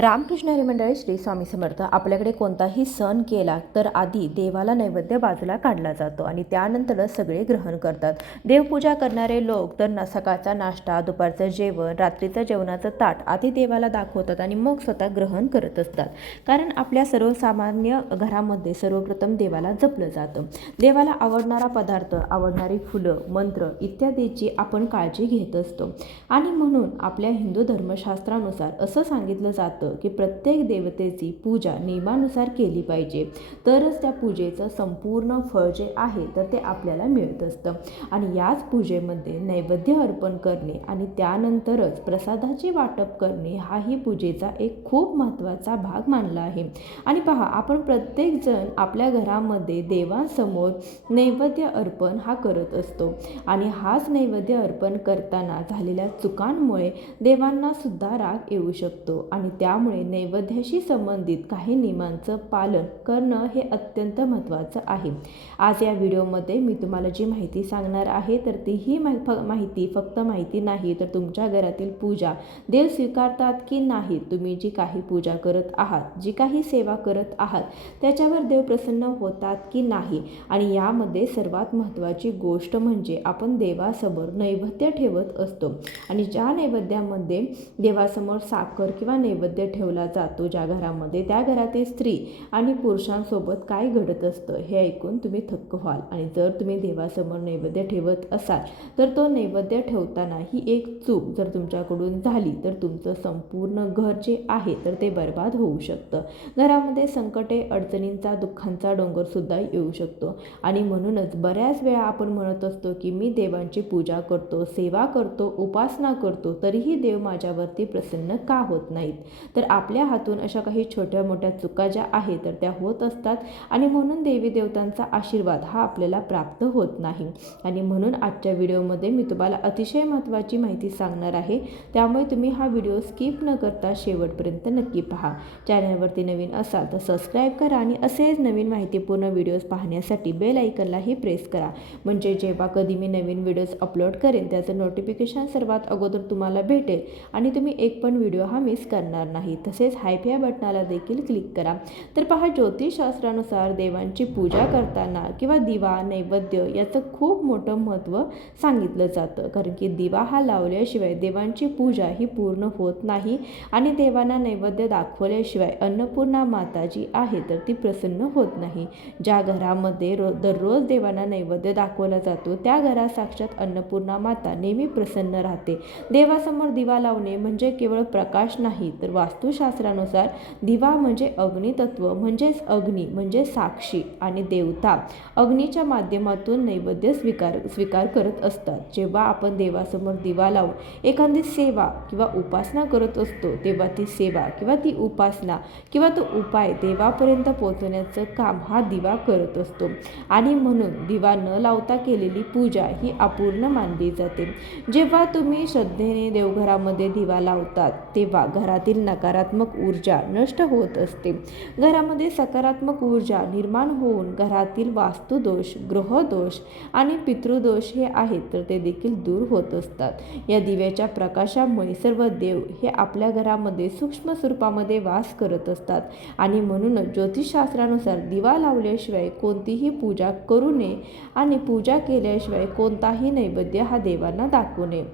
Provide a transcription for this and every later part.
रामकृष्ण हरी मंडळी श्री स्वामी समर्थ. आपल्याकडे कोणताही सण केला तर आधी देवाला नैवेद्य बाजूला काढला जातो आणि त्यानंतरच सगळे ग्रहण करतात. देवपूजा करणारे लोक तर सकाळचा नाश्ता, दुपारचं जेवण, रात्रीचं जेवणाचं ताट आधी देवाला दाखवतात आणि मग स्वतः ग्रहण करत असतात. कारण आपल्या सर्वसामान्य घरामध्ये सर्वप्रथम देवाला जपलं जातं. देवाला आवडणारा पदार्थ, आवडणारी फुलं, मंत्र इत्यादीची आपण काळजी घेत असतो. आणि म्हणून आपल्या हिंदू धर्मशास्त्रानुसार असं सांगितलं जातं की प्रत्येक देवतेची पूजा नियमानुसार केली पाहिजे, तरच त्या पूजेचं संपूर्ण फळ जे आहे तर ते आपल्याला मिळत असतं. आणि याच पूजेमध्ये नैवेद्य अर्पण करणे आणि त्यानंतरच प्रसादाचे वाटप करणे हाही पूजेचा एक खूप महत्त्वाचा भाग मानला आहे. आणि पहा, आपण प्रत्येकजण आपल्या घरामध्ये देवांसमोर नैवेद्य अर्पण हा करत असतो आणि हाच नैवेद्य अर्पण करताना झालेल्या चुकांमुळे देवांना सुद्धा राग येऊ शकतो आणि त्यामुळे नैवेद्याशी संबंधित काही नियमांचं पालन करणं हे अत्यंत महत्त्वाचं आहे. आज या व्हिडिओमध्ये मी तुम्हाला जी माहिती सांगणार आहे तर तीही माहिती फक्त माहिती नाही, तर तुमच्या घरातील पूजा देव स्वीकारतात की नाही, तुम्ही जी काही पूजा करत आहात, जी काही सेवा करत आहात त्याच्यावर देव प्रसन्न होतात की नाही. आणि यामध्ये सर्वात महत्त्वाची गोष्ट म्हणजे आपण देवासमोर नैवेद्य ठेवत असतो आणि ज्या नैवेद्यामध्ये देवासमोर साखर किंवा नैवेद्य ठेवला जातो ज्या घरामध्ये, त्या घरातील स्त्री आणि पुरुषांसोबत काय घडत असतं हे ऐकून तुम्ही थक्क व्हाल. आणि जर तुम्ही देवासमोर नैवेद्य ठेवत असाल तर तो नैवेद्य ठेवताना ही एक चूक जर तुमच्याकडून झाली तर तुमचं संपूर्ण घर जे आहे तर ते बर्बाद होऊ शकतं. घरामध्ये संकटे, अडचणींचा, दुःखांचा डोंगर सुद्धा येऊ शकतो. आणि म्हणूनच बऱ्याच वेळा आपण म्हणत असतो की मी देवांची पूजा करतो, सेवा करतो, उपासना करतो, तरीही देव माझ्यावरती प्रसन्न का होत नाहीत. तर आपल्या हातून अशा काही छोट्या मोठ्या चुका ज्या आहेत तर त्या होत असतात आणि म्हणून देवी देवतांचा आशीर्वाद हा आपल्याला प्राप्त होत नाही. आणि म्हणून आजच्या व्हिडिओमध्ये मी तुम्हाला अतिशय महत्त्वाची माहिती सांगणार आहे, त्यामुळे तुम्ही हा व्हिडिओ स्किप न करता शेवटपर्यंत नक्की पहा. चॅनलवरती नवीन असाल तर सबस्क्राईब करा आणि असेच नवीन माहितीपूर्ण व्हिडिओज पाहण्यासाठी बेल आयकॉनलाही प्रेस करा, म्हणजे जेव्हा कधी मी नवीन व्हिडिओज अपलोड करेन त्याचं नोटिफिकेशन सर्वात अगोदर तुम्हाला भेटेल आणि तुम्ही एक पण व्हिडिओ हा मिस करणार नाही. तसेच हायप या बटनाला देखील क्लिक करा. तर पहा, ज्योतिषशास्त्रानुसार देवांची पूजा करताना किंवा दिवा, नैवेद्य याचं खूप मोठं महत्त्व सांगितलं जातं. कारण की दिवा हा लावल्याशिवाय देवांची पूजा ही पूर्ण होत नाही आणि देवांना नैवेद्य दाखवल्याशिवाय अन्नपूर्णा माता जी आहे तर ती प्रसन्न होत नाही. ज्या घरामध्ये दररोज देवांना नैवेद्य दाखवला जातो त्या घरात साक्षात अन्नपूर्णा माता नेहमी प्रसन्न राहते. देवासमोर दिवा लावणे म्हणजे केवळ प्रकाश नाही, तर वास्तुशास्त्रानुसार दिवा म्हणजे अग्नितत्व, म्हणजेच अग्नी म्हणजे साक्षी आणि देवता अग्नीच्या माध्यमातून नैवेद्य स्वीकार करत असतात. जेव्हा आपण देवासमोर दिवा लावून एखादी सेवा किंवा उपासना करत असतो तेव्हा ती सेवा किंवा ती उपासना किंवा तो उपाय देवापर्यंत पोहोचवण्याचं काम हा दिवा करत असतो. आणि म्हणून दिवा न लावता केलेली पूजा ही अपूर्ण मानली जाते. जेव्हा तुम्ही श्रद्धेने देवघरामध्ये दिवा लावतात तेव्हा घरातील नकारात्मक ऊर्जा नष्ट होत असते. घरामध्ये सकारात्मक ऊर्जा निर्माण होऊन घरातील वास्तुदोष, ग्रहदोष आणि पितृदोष हे आहेत तर ते देखील दूर होत असतात. या दिव्याच्या प्रकाशामुळे सर्व देव हे आपल्या घरामध्ये सूक्ष्म स्वरूपामध्ये वास करत असतात. आणि म्हणूनच ज्योतिषशास्त्रानुसार दिवा लावल्याशिवाय कोणतीही पूजा करू नये आणि पूजा केल्याशिवाय कोणताही नैवेद्य हा देवांना दाखवू नये.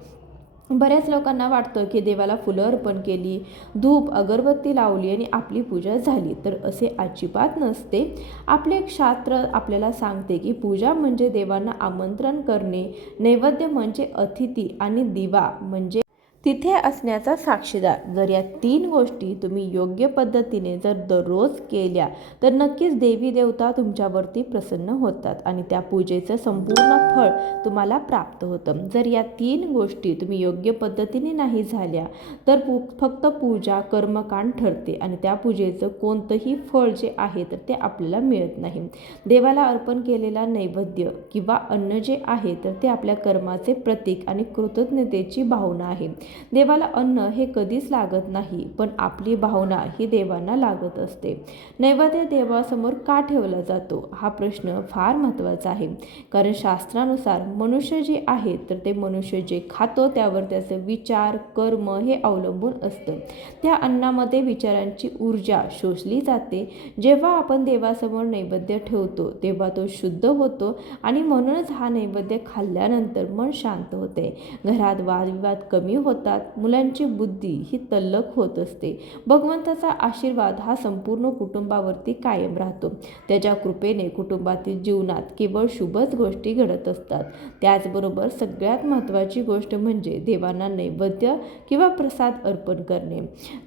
बऱ्याच लोकांना वाटतं की देवाला फुलं अर्पण केली, धूप अगरबत्ती लावली आणि आपली पूजा झाली, तर असे अजिबात नसते. आपले शास्त्र आपल्याला सांगते की पूजा म्हणजे देवांना आमंत्रण करणे, नैवेद्य म्हणजे अतिथी आणि दिवा म्हणजे तिथे असण्याचा साक्षीदार. जर या 3 गोष्टी तुम्ही योग्य पद्धतीने जर दररोज केल्या तर नक्कीच देवी देवता तुमच्यावरती प्रसन्न होतात आणि त्या पूजेचं संपूर्ण फळ तुम्हाला प्राप्त होतं. जर या 3 गोष्टी तुम्ही योग्य पद्धतीने नाही झाल्या तर फक्त पूजा कर्मकांड ठरते आणि त्या पूजेचं कोणतंही फळ जे आहे तर ते आपल्याला मिळत नाही. देवाला अर्पण केलेला नैवेद्य किंवा अन्न जे आहे तर ते आपल्या कर्माचे प्रतीक आणि कृतज्ञतेची भावना आहे. देवाला अन्न हे कधीच लागत नाही, पण आपली भावना ही देवांना लागत असते. नैवेद्य देवासमोर का ठेवला जातो हा प्रश्न फार महत्त्वाचा आहे. कारण शास्त्रानुसार मनुष्य जे आहे तर ते मनुष्य जे खातो त्यावर त्याचं विचार कर्म हे अवलंबून असतं. त्या अन्नामध्ये विचारांची ऊर्जा शोषली जाते. जेव्हा आपण देवासमोर नैवेद्य ठेवतो तेव्हा तो शुद्ध होतो आणि म्हणूनच हा नैवेद्य खाल्ल्यानंतर मन शांत होते. घरात वादविवाद कमी होतात. मुलांची बुद्धी ही तल्लख होत असते. भगवंताचा आशीर्वाद हा संपूर्ण कुटुंबावरती कायम राहतो. त्याच्या कृपेने कुटुंबातील जीवनात केवळ शुभच गोष्टी घडत असतात. त्याचबरोबर सगळ्यात महत्त्वाची गोष्ट म्हणजे देवांना नैवेद्य किंवा प्रसाद अर्पण करणे.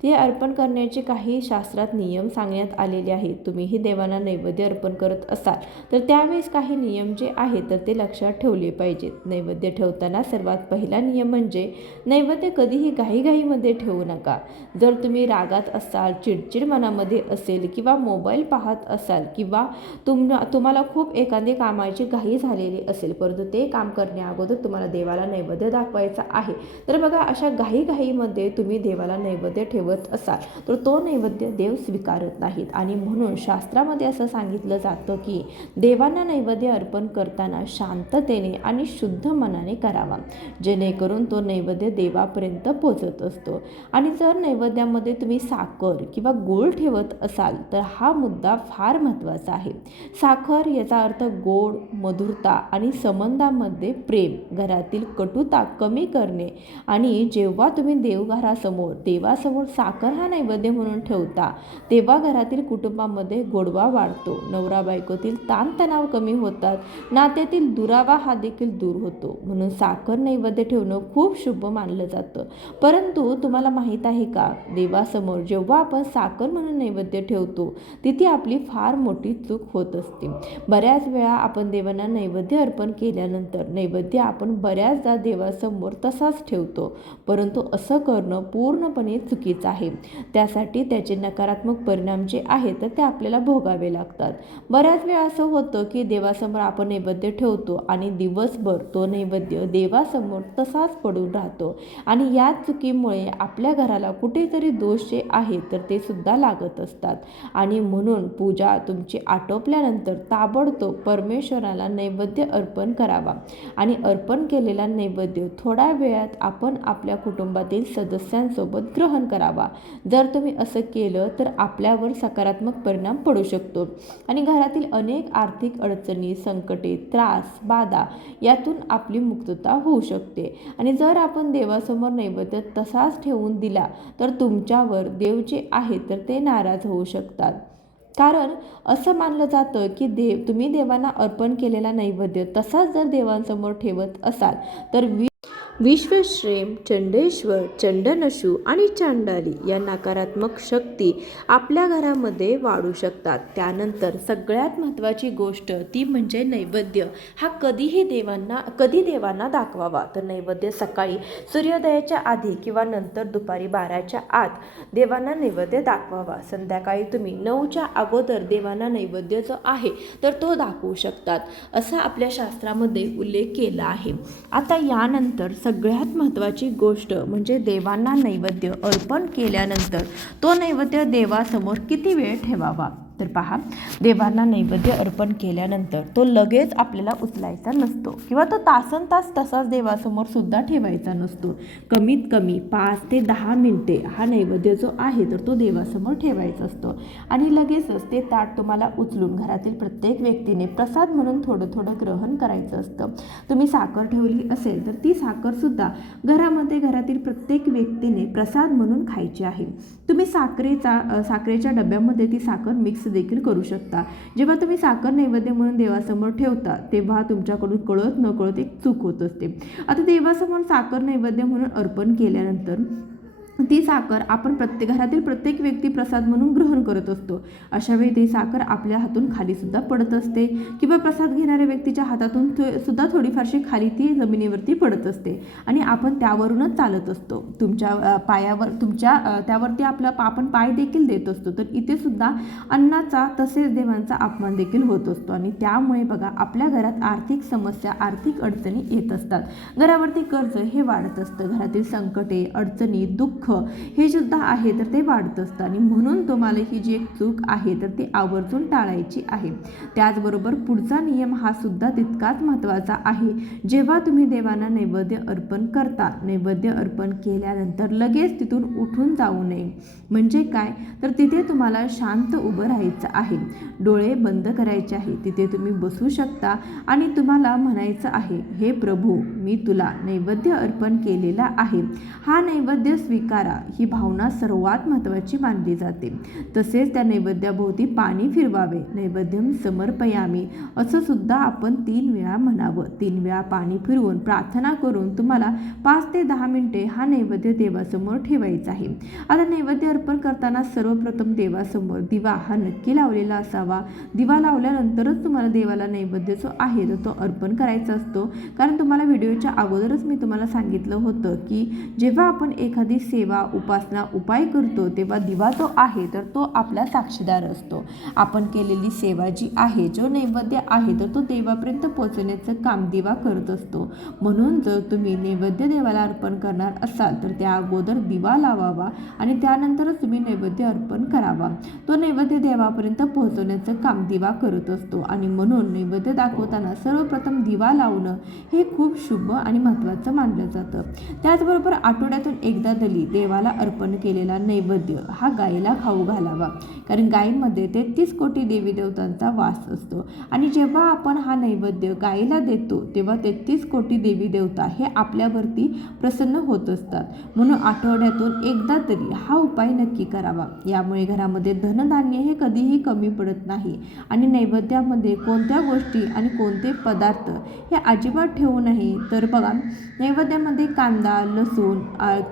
ते अर्पण करण्याचे काही शास्त्रात नियम सांगण्यात आलेले आहेत. तुम्हीही देवांना नैवेद्य अर्पण करत असाल तर त्यावेळेस काही नियम जे आहेत तर ते लक्षात ठेवले पाहिजेत. नैवेद्य ठेवताना सर्वात पहिला नियम म्हणजे नैवेद्य कधीही घाईघाईमध्ये ठेवू नका. जर तुम्ही रागात असाल, चिडचिड मनामध्ये असेल किंवा मोबाईल पाहत असाल किंवा तुम्हाला खूप एखादी कामाची घाई झालेली असेल परंतु ते काम करण्याअगोदर तुम्हाला देवाला नैवेद्य दाखवायचा आहे तर बघा अशा घाईघाईमध्ये तुम्ही देवाला नैवेद्य ठेवत असाल तर तो नैवेद्य देव स्वीकारत नाहीत. आणि म्हणून शास्त्रामध्ये असं सांगितलं जातं की देवांना नैवेद्य अर्पण करताना शांततेने आणि शुद्ध मनाने करावा, जेणेकरून तो नैवेद्य देवापर्यंत पोहोचत असतो. आणि जर नैवेद्यामध्ये तुम्ही साखर किंवा गूळ ठेवत असाल तर हा मुद्दा फार महत्त्वाचा आहे. साखर याचा अर्थ गोड, मधुरता आणि संबंधामध्ये प्रेम, घरातील कटुता कमी करणे. आणि जेव्हा तुम्ही देवासमोर साखर हा नैवेद्य म्हणून ठेवता तेव्हा घरातील कुटुंबामध्ये गोडवा वाढतो. नवरा बायकोतील ताणतणाव कमी होतात. नात्यातील दुरावा हा देखील दूर होतो. म्हणून साखर नैवेद्य ठेवणं खूप शुभ मानलं जातं. परंतु तुम्हाला माहीत आहे का, देवासमोर जेव्हा आपण साखर म्हणून नैवेद्य ठेवतो तिथे आपली फार मोठी चूक होत असते. बऱ्याच वेळा आपण देवांना नैवेद्य अर्पण केल्यानंतर नैवेद्य आपण बऱ्याचदा देवासमोर तसाच ठेवतो, परंतु असं करणं पूर्णपणे चुकीचं आहे. त्यासाठी त्याचे नकारात्मक परिणाम जे आहेत तर ते आपल्याला भोगावे लागतात. बऱ्याच वेळा असं होतं की देवासमोर आपण नैवेद्य ठेवतो आणि दिवसभर तो नैवेद्य देवासमोर तसाच पडून राहतो आणि या चुकीमुळे आपल्या घराला कुठेतरी दोष जे आहेत तर ते सुद्धा लागत असतात. आणि म्हणून पूजा तुमची आटोपल्यानंतर ताबडतोब परमेश्वराला नैवेद्य अर्पण करावा आणि अर्पण केलेला नैवेद्य थोड्या वेळात आपण आपल्या कुटुंबातील सदस्यांसोबत ग्रहण करावा. जर तुम्ही असं केलं तर आपल्यावर सकारात्मक परिणाम पडू शकतो आणि घरातील अनेक आर्थिक अडचणी, संकटे, त्रास, बाधा यातून आपली मुक्तता होऊ शकते. आणि जर आपण देवासमोर नैवेद्य तसाच ठेवून दिला तर तुमच्यावर देव जे आहे तर ते नाराज होऊ शकतात. कारण असं मानलं जातं की तुम्ही देवांना अर्पण केलेला नैवेद्य तसाच जर देवांसमोर ठेवत असाल तर विश्वश्रेम, चंडेश्वर, चंडनशू आणि चांडाली या नकारात्मक शक्ती आपल्या घरामध्ये वाढू शकतात. त्यानंतर सगळ्यात महत्त्वाची गोष्ट ती म्हणजे नैवेद्य हा कधी देवांना दाखवावा. तर नैवेद्य सकाळी सूर्योदयाच्या आधी किंवा नंतर दुपारी 12च्या आत देवांना नैवेद्य दाखवावा. संध्याकाळी तुम्ही 9च्या अगोदर देवांना नैवेद्य जो आहे तर तो दाखवू शकतात असा आपल्या शास्त्रामध्ये उल्लेख केला आहे. आता यानंतर सगळ्यात महत्त्वाची गोष्ट म्हणजे देवांना नैवेद्य अर्पण केल्यानंतर तो नैवेद्य देवासमोर किती वेळ ठेवावा. तर पहा, देवांना नैवेद्य अर्पण केल्यानंतर तो लगेच आपल्याला उचलायचा नसतो किंवा तो तासनतास तसाच देवासमोर सुद्धा ठेवायचा नसतो. कमीत कमी 5 ते 10 मिनिटे हा नैवेद्य जो आहे तर तो देवासमोर ठेवायचा असतो आणि लगेचच ते ताट तुम्हाला उचलून घरातील प्रत्येक व्यक्तीने प्रसाद म्हणून थोडं थोडं ग्रहण करायचं असतं. तुम्ही साखर ठेवली असेल तर ती साखरसुद्धा घरातील प्रत्येक व्यक्तीने प्रसाद म्हणून खायची आहे. तुम्ही साखरेच्या डब्यामध्ये ती साखर मिक्स देखील करू शकता. जेव्हा तुम्ही साखर नैवेद्य म्हणून देवासमोर ठेवता तेव्हा तुमच्याकडून कळत नकळत एक चूक होत असते. आता देवासमोर साखर नैवेद्य म्हणून अर्पण केल्यानंतर ती साखर आपण घरातील प्रत्येक व्यक्ती प्रसाद म्हणून ग्रहण करत असतो. अशा वेळी ती साखर आपल्या हातून खाली सुद्धा पडत असते किंवा प्रसाद घेणाऱ्या व्यक्तीच्या हातातून सुद्धा थोडीफारशी खाली ती जमिनीवरती पडत असते आणि आपण त्यावरूनच चालत असतो. तुमच्या पायावर त्यावरती आपण पाय देखील देत असतो. तर इथे सुद्धा अन्नाचा तसेच देवांचा अपमान देखील होत असतो आणि त्यामुळे बघा आपल्या घरात आर्थिक समस्या, आर्थिक अडचणी येत असतात. घरावरती कर्ज हे वाढत असतं. घरातील संकटे, अडचणी, दुःख हे सुद्धा आहे तर ते वाढत असतं आणि म्हणून तुम्हाला ही जी एक चूक आहे तर ती आवर्जून टाळायची आहे. त्याचबरोबर पुढचा नियम हा सुद्धा तितकाच महत्त्वाचा आहे. जेव्हा तुम्ही देवांना नैवेद्य अर्पण करता, नैवेद्य अर्पण केल्यानंतर लगेच तिथून उठून जाऊ नये. म्हणजे काय तर तिथे तुम्हाला शांत उभं राहायचं आहे, डोळे बंद करायचे आहे. तिथे तुम्ही बसू शकता आणि तुम्हाला म्हणायचं आहे, हे प्रभू मी तुला नैवेद्य अर्पण केलेला आहे, हा नैवेद्य स्वीकारा. ही भावना सर्वात महत्त्वाची मानली जाते. तसेच त्या नैवेद्याभोवती पाणी फिरवावे. नैवेद्यम समर्पयामी असं सुद्धा आपण 3 वेळा म्हणावं. 3 वेळा पाणी फिरवून प्रार्थना करून तुम्हाला 5 ते 10 मिनिटे हा नैवेद्य देवासमोर ठेवायचा आहे. आता नैवेद्य अर्पण करताना सर्वप्रथम देवासमोर दिवा हा नक्की लावलेला असावा. दिवा लावल्यानंतरच तुम्हाला देवाला नैवेद्य जो आहे तर तो अर्पण करायचा असतो. कारण तुम्हाला व्हिडिओच्या अगोदरच मी तुम्हाला सांगितलं होतं की जेव्हा आपण एखादी सेवा, उपासना, उपाय करतो तेव्हा दिवा जो आहे तर तो आपला साक्षीदार असतो. आपण केलेली सेवा जी आहे, जो नैवेद्य आहे तर तो देवापर्यंत पोहोचवण्याचं काम दिवा करत असतो. म्हणून जर तुम्ही नैवेद्य देवाला अर्पण करणार असाल तर त्या अगोदर दिवा लावावा आणि त्यानंतरच तुम्ही नैवेद्य अर्पण करावा. तो नैवेद्य देवापर्यंत पोहोचवण्याचं काम दिवा करत असतो आणि म्हणून नैवेद्य दाखवताना सर्वप्रथम दिवा लावणं हे खूप शुभ आणि महत्त्वाचं मानलं जातं. त्याचबरोबर आठवड्यातून एकदा तरी देवाला अर्पण केलेला नैवेद्य हा गायीला खाऊ घालावा. कारण गायीमध्ये 33 कोटी देवी देवतांचा वास असतो आणि जेव्हा आपण हा नैवेद्य गायीला देतो तेव्हा 33 कोटी देवी देवता हे आपल्यावरती प्रसन्न होत असतात. म्हणून आठवड्यातून एकदा तरी हा उपाय नक्की करावा. यामुळे घरामध्ये धनधान्य हे कधीही कमी पडत नाही आणि नैवेद्यामध्ये कोणत्या गोष्टी आणि कोणते पदार्थ हे अजिबात ठेवू नये. तर बघा नैवेद्यामध्ये कांदा, लसूण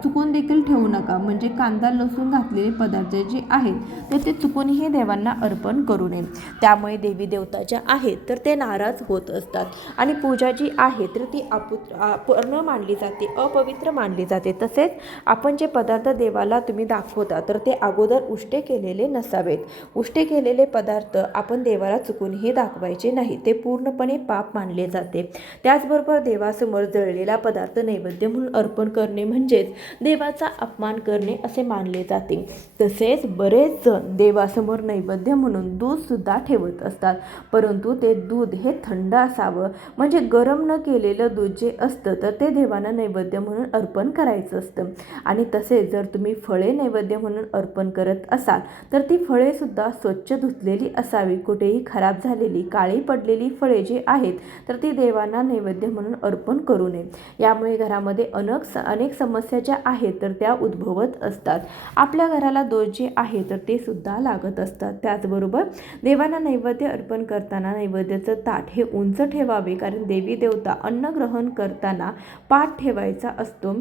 चुकून देखील ठेवू नका. म्हणजे कांदा, लसूण घातलेले पदार्थ जे आहेत तर ते चुकूनही देवांना अर्पण करू नये. त्यामुळे देवी देवता ज्या आहेत तर ते नाराज होत असतात आणि पूजा जी आहे तर ती अपूर्ण मानली जाते, अपवित्र मानली जाते. तसेच आपण जे पदार्थ देवाला तुम्ही दाखवता तर ते अगोदर उष्टे केलेले नसावेत. उष्टे केलेले पदार्थ आपण देवाला चुकूनही दाखवायचे नाही, ते पूर्णपणे पाप मानले जाते. त्याचबरोबर देवासमोर जळलेला पदार्थ नैवेद्य म्हणून अर्पण करणे म्हणजेच देवाचा अपमान करणे असे मानले जाते. तसेच बरेच जण देवासमोर नैवेद्य म्हणून दूध सुद्धा ठेवत असतात, परंतु ते दूध हे थंड असावं. म्हणजे गरम न केलेलं दूध जे असतं तर ते देवांना नैवेद्य म्हणून अर्पण करायचं असतं. आणि तसेच जर तुम्ही फळे नैवेद्य म्हणून अर्पण करत असाल तर ती फळे सुद्धा स्वच्छ धुतलेली असावी. कुठेही खराब झालेली, काळी पडलेली फळे जी आहेत तर ती देवांना नैवेद्य म्हणून अर्पण करू नये. यामुळे घरामध्ये अनेक समस्या ज्या आहेत तर त्या उद्भवत असतात. आपल्या घराला दोष जे आहे तर ते सुद्धा लागत असतात. त्याचबरोबर देवांना नैवेद्य अर्पण करताना नैवेद्याचं ताट हे उंच ठेवावे. कारण देवी देवता अन्न ग्रहण करताना पाठ ठेवायचा असतो.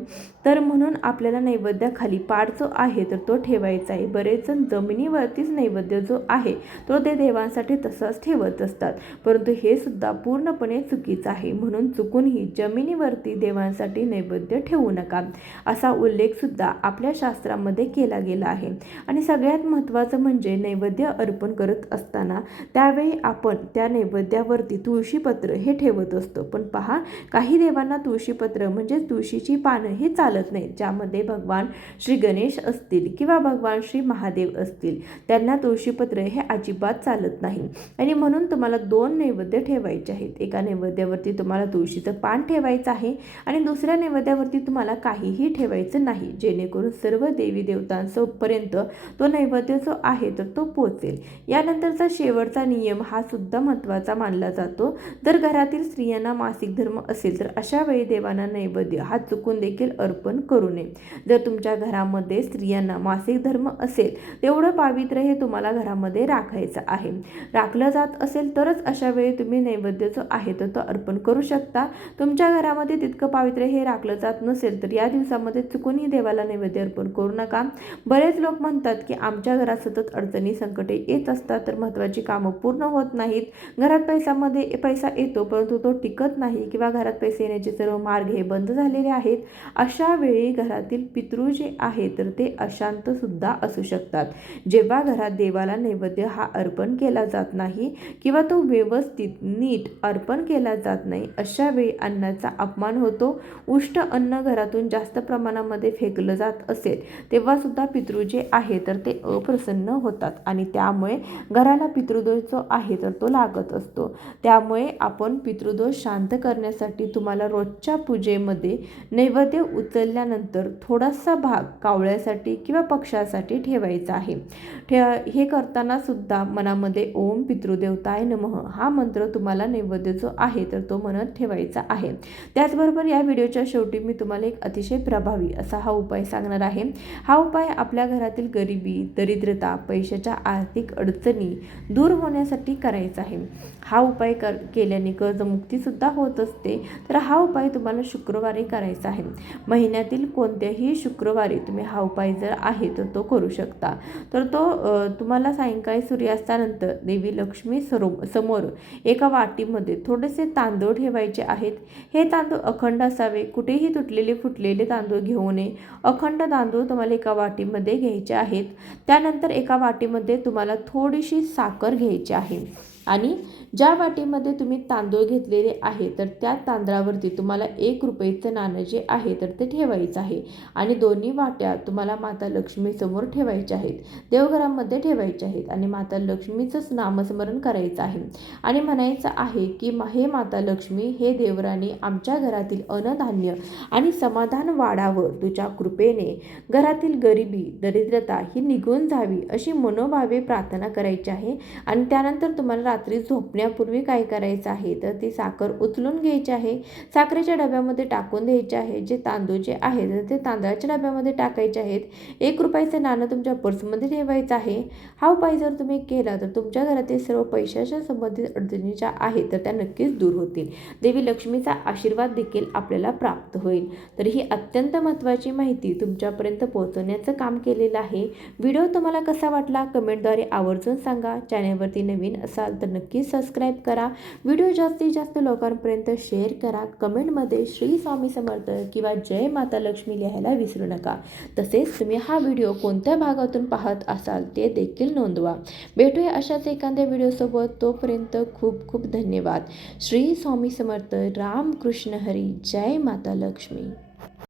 तर म्हणून आपल्याला नैवेद्याखाली पाठ जो आहे तर तो ठेवायचा आहे. बरेच जण जमिनीवरतीच नैवेद्य जो आहे तो ते देवांसाठी तसाच ठेवत असतात, परंतु हे सुद्धा पूर्णपणे चुकीचं आहे. म्हणून चुकूनही जमिनीवरती देवांसाठी नैवेद्य ठेवू नका असा उल्लेख सुद्धा आपल्या शास्त्रामध्ये केला गेला आहे. आणि सगळ्यात महत्त्वाचं म्हणजे नैवेद्य अर्पण करत असताना त्यावेळी आपण त्या नैवेद्यावरती तुळशीपत्र हे ठेवत असतो. पण पहा, काही देवांना तुळशीपत्र म्हणजे तुळशीची पानं हे चालत नाहीत. ज्यामध्ये भगवान श्री गणेश असतील किंवा भगवान श्री महादेव असतील त्यांना तुळशीपत्र हे अजिबात चालत नाही. आणि म्हणून तुम्हाला 2 नैवेद्य ठेवायचे आहेत. एका नैवेद्यावरती तुम्हाला तुळशीचं पान ठेवायचं आहे आणि दुसऱ्या नैवेद्यावरती तुम्हाला काहीही ठेवायचं नाही, जेणेकरून सर्व देवी देवतांपर्यंत तो नैवेद्य जो आहे तर तो पोचेल. यानंतरचा शेवटचा नियम हा सुद्धा महत्त्वाचा मानला जातो. जर घरातील स्त्रियांना मासिक धर्म असेल तर अशा वेळी देवांना नैवेद्य हा चुकून देखील अर्पण करू नये. जर तुमच्या घरामध्ये स्त्रियांना मासिक धर्म असेल तेवढं पावित्र्य हे तुम्हाला घरामध्ये राखायचं आहे. राखलं जात असेल तरच अशा वेळी तुम्ही नैवेद्य जो आहे तर तो अर्पण करू शकता. तुमच्या घरामध्ये तितकं पावित्र्य हे राखलं जात नसेल तर या दिवसामध्ये चुकूनही देवाला देवाला नैवेद्य अर्पण करू नका. बरेच लोक म्हणतात की आमच्या घरात सतत अडचणी संकटे येत असतात, तर महत्त्वाची कामं पूर्ण होत नाहीत, घरात पैसा येतो परंतु तो टिकत नाही किंवा घरात पैसे येण्याचे सर्व मार्ग हे बंद झालेले आहेत. अशा वेळी घरातील पितृ जे आहे तर ते अशांत सुद्धा असू शकतात. जेव्हा घरात देवाला नैवेद्य हा अर्पण केला जात नाही किंवा तो व्यवस्थित नीट अर्पण केला जात नाही, अशा वेळी अन्नाचा अपमान होतो. उष्ट अन्न घरातून जास्त प्रमाणामध्ये फेकलं जात असेल तेव्हा सुद्धा पितृ जे आहे तर ते अप्रसन्न होतात आणि त्यामुळे घराला पितृदोष जो आहे तर तो लागत असतो. त्यामुळे आपण पितृदोष शांत करण्यासाठी तुम्हाला रोजच्या पूजेमध्ये नैवेद्य उचलल्यानंतर थोडासा भाग कावळ्यासाठी किंवा पक्ष्यासाठी ठेवायचा आहे. हे करताना सुद्धा मनामध्ये ओम पितृदेवताय नमः हा मंत्र तुम्हाला नैवेद्य जो आहे तर तो म्हणत ठेवायचा आहे. त्याचबरोबर या व्हिडिओच्या शेवटी मी तुम्हाला एक अतिशय प्रभावी असा हा उपाय सांगणार आहे. हा उपाय आपल्या घरातील गरिबी, दरिद्रता, पैशाच्या आर्थिक अडचणी दूर होण्यासाठी करायचा आहे. हा उपाय केल्याने कर्जमुक्तीसुद्धा होत असते. तर हा उपाय तुम्हाला शुक्रवारी करायचा आहे. महिन्यातील कोणत्याही शुक्रवारी तुम्ही हा उपाय जर आहे तर तो करू शकता. तर तो तुम्हाला सायंकाळी सूर्यास्तानंतर देवी लक्ष्मी समोर एका वाटीमध्ये थोडेसे तांदूळ ठेवायचे आहेत. हे तांदूळ अखंड असावे, कुठेही तुटलेले फुटलेले तांदूळ घेऊ नये. अखंड तांदूळ तुम्हाला एका वाटीमध्ये घ्यायचे आहेत. त्यानंतर एका वाटीमध्ये तुम्हाला थोडीशी साखर घ्यायची आहे आणि ज्या वाटीमध्ये तुम्ही तांदूळ घेतलेले आहे तर त्या तांदळावरती तुम्हाला 1 रुपयाचं नाणं जे आहे तर ते ठेवायचं आहे आणि दोन्ही वाट्या तुम्हाला माता लक्ष्मी समोर ठेवायच्या आहेत, देवघरामध्ये ठेवायच्या आहेत आणि माता लक्ष्मीचंच नामस्मरण करायचं आहे आणि म्हणायचं आहे की हे माता लक्ष्मी, हे देवराणी, आमच्या घरातील अन्नधान्य आणि समाधान वाढावं तुझ्या कृपेने, घरातील गरिबी दरिद्रता ही निघून जावी अशी मनोभावे प्रार्थना करायची आहे. आणि त्यानंतर तुम्हाला रात्री झोपण्यापूर्वी काय करायचं आहे तर ती साखर उचलून घ्यायची आहे, साखरेच्या डब्यामध्ये टाकून द्यायचे आहे. जे तांदूळ जे आहे तर ते तांदळाच्या डब्यामध्ये टाकायचे आहेत. 1 रुपयाचं नाणं तुमच्या पर्समध्ये ठेवायचं आहे. हा उपाय जर तुम्ही केला तर तुमच्या घरातील सर्व पैशाच्या संबंधित अडचणी ज्या आहेत तर त्या नक्कीच दूर होतील. देवी लक्ष्मीचा आशीर्वाद देखील आपल्याला प्राप्त होईल. तर ही अत्यंत महत्त्वाची माहिती तुमच्यापर्यंत पोहोचवण्याचं काम केलेलं आहे. व्हिडिओ तुम्हाला कसा वाटला कमेंटद्वारे आवर्जून सांगा. चॅनलवरती नवीन असाल तर नक्की सबस्क्राईब करा. व्हिडिओ जास्तीत जास्त लोकांपर्यंत शेअर करा. कमेंटमध्ये श्री स्वामी समर्थ किंवा जय माता लक्ष्मी लिहायला विसरू नका. तसेच तुम्ही हा व्हिडिओ कोणत्या भागातून पाहत असाल ते देखील नोंदवा. भेटूया अशाच एखाद्या व्हिडिओसोबत. तोपर्यंत खूप खूप धन्यवाद. श्री स्वामी समर्थ. राम कृष्ण हरी. जय माता लक्ष्मी.